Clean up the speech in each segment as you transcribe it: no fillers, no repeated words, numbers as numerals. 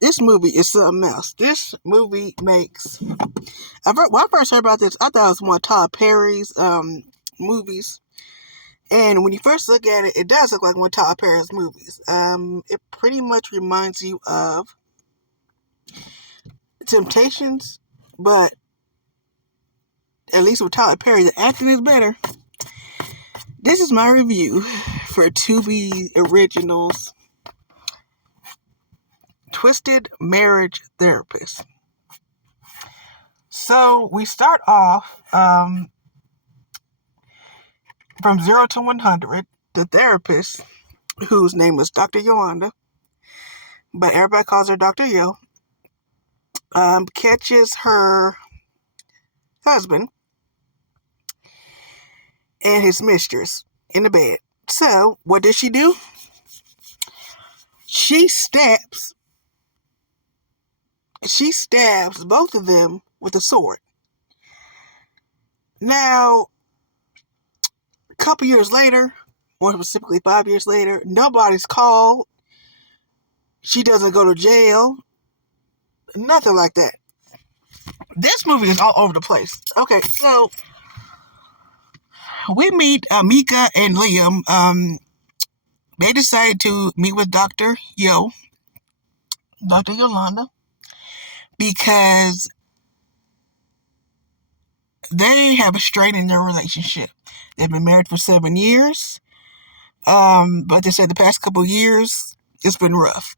This movie is something else. This movie makes. When I first heard about this, I thought it was one of Todd Perry's movies. And when you first look at it, it does look like one of Todd Perry's movies. It pretty much reminds you of Temptations, but at least with Todd Perry, the acting is better. This is my review for Tubi Originals Twisted Marriage Therapist. So we start off from 0 to 100. The therapist, whose name is Dr. Yolanda, but everybody calls her Dr. Yo, catches her husband and his mistress in the bed. So what does she do? She stabs both of them with a sword. Now, a couple years later, more specifically 5 years later, nobody's called. She doesn't go to jail. Nothing like that. This movie is all over the place. Okay, so we meet Mika and Liam. They decide to meet with Dr. Yolanda, because they have a strain in their relationship. They've been married for 7 years, but they said the past couple years, it's been rough.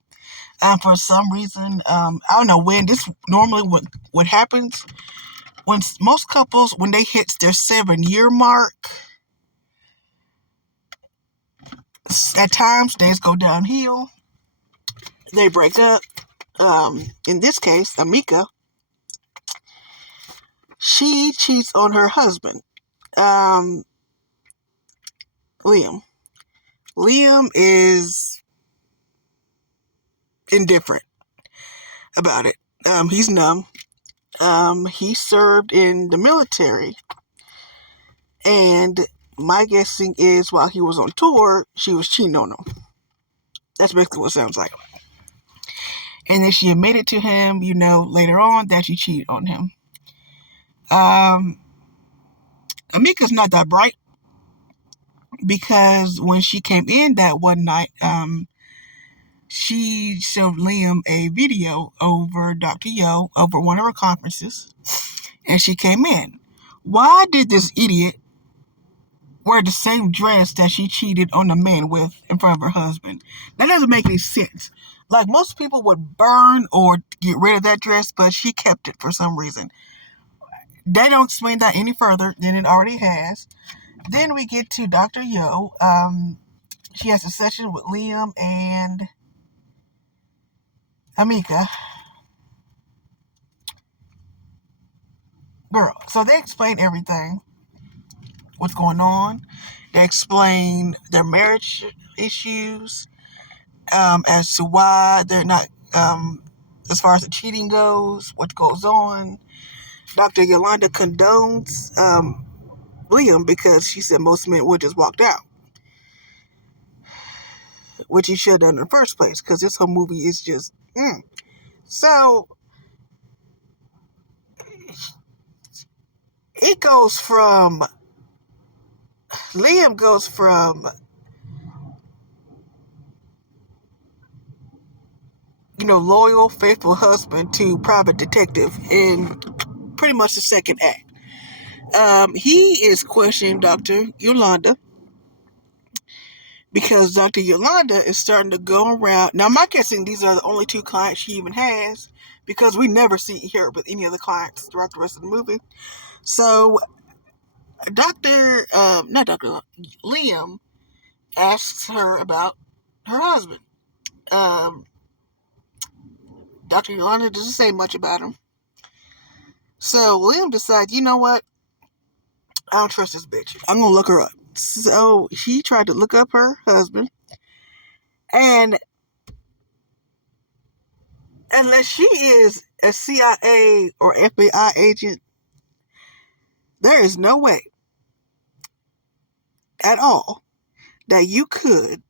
For some reason, I don't know when. This normally what happens when most couples, when they hit their 7-year mark, at times things go downhill. They break up. In this case, Amika, she cheats on her husband, Liam. Liam is indifferent about it. He's numb. He served in the military, and my guessing is while he was on tour, she was cheating on him. That's basically what it sounds like. And then she admitted to him, later on that she cheated on him. Amika's not that bright, because when she came in that one night, she showed Liam a video over Dr. Yo over one of her conferences, and she came in. Why did this idiot wear the same dress that she cheated on the man with in front of her husband? That doesn't make any sense. Like, most people would burn or get rid of that dress, but she kept it for some reason. They don't explain that any further than it already has. Then we get to Dr. Yo. She has a session with Liam and Amika. Girl, so they explain everything. What's going on. They explain their marriage issues, as to why they're not, as far as the cheating goes, what goes on. Dr. Yolanda condones Liam, because she said most men would just walked out, which he should have done in the first place, because this whole movie is just So it goes from Liam goes from loyal, faithful husband to private detective in pretty much the second act. He is questioning Dr. Yolanda, because Dr. Yolanda is starting to go around. Now, I'm guessing these are the only 2 clients she even has, because we never see her with any other clients throughout the rest of the movie. So, Liam asks her about her husband. Dr. Yolanda doesn't say much about him. So, Liam decides, you know what? I don't trust this bitch. I'm going to look her up. So, he tried to look up her husband, and unless she is a CIA or FBI agent, there is no way at all that you could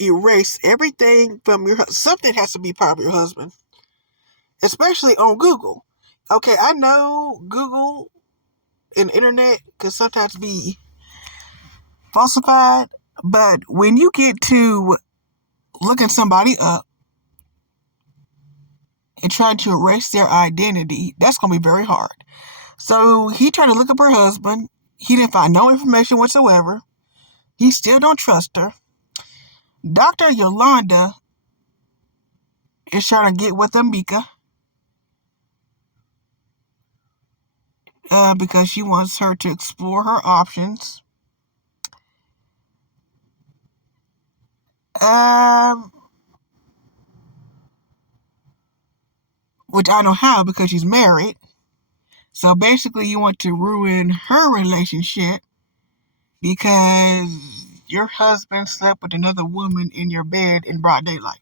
erase everything from your husband. Something has to be part of your husband. especially on Google. Okay, I know Google and internet can sometimes be falsified, but when you get to looking somebody up and trying to erase their identity, that's going to be very hard. So he tried to look up her husband. He didn't find no information whatsoever. He still don't trust her. Dr. Yolanda is trying to get with Amika because she wants her to explore her options. Um, which I know how because she's married. So basically, you want to ruin her relationship because your husband slept with another woman in your bed in broad daylight,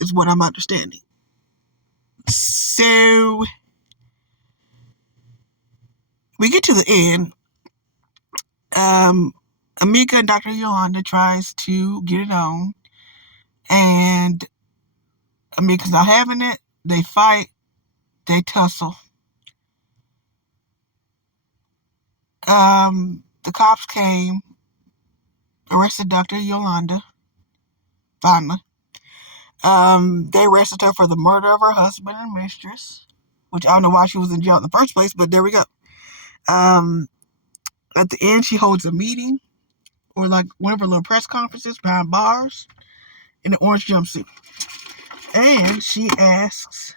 is what I'm understanding. So we get to the end. Amika and Dr. Yolanda tries to get it on, and Amika's not having it. They fight. They tussle. The cops came, arrested Dr. Yolanda, finally. They arrested her for the murder of her husband and mistress, which I don't know why she was in jail in the first place, but there we go. At the end, she holds a meeting or like one of her little press conferences behind bars in an orange jumpsuit. And she asks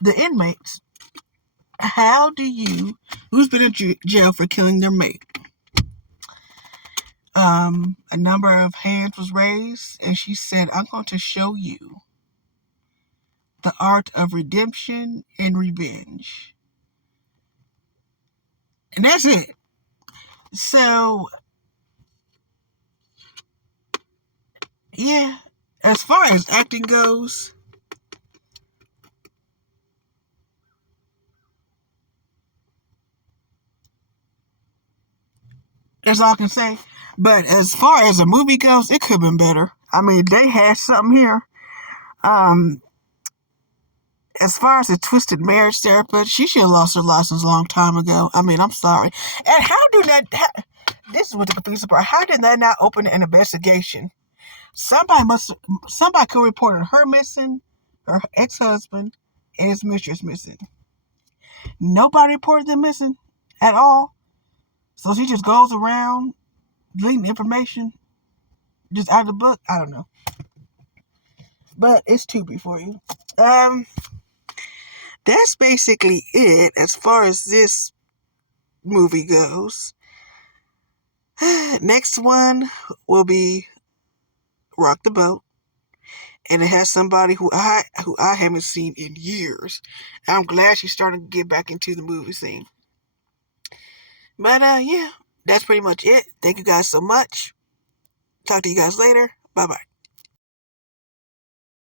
the inmates, who's been in jail for killing their mate? A number of hands was raised, and she said, I'm going to show you the art of redemption and revenge. And that's it. So, yeah, as far as acting goes, that's all I can say. But as far as the movie goes, it could have been better. I mean, they had something here. Um, as far as the twisted marriage therapist, she should have lost her license a long time ago. I mean, I'm sorry. And this is what the confusing part. How did that not open an investigation? Somebody could report her missing, her ex-husband, and his mistress missing. Nobody reported them missing at all. So she just goes around deleting information just out of the book. I don't know. But it's Tubi for you. That's basically it as far as this movie goes. Next one will be Rock the Boat. And it has somebody who I haven't seen in years. I'm glad she's starting to get back into the movie scene. But yeah, that's pretty much it. Thank you guys so much. Talk to you guys later. Bye bye.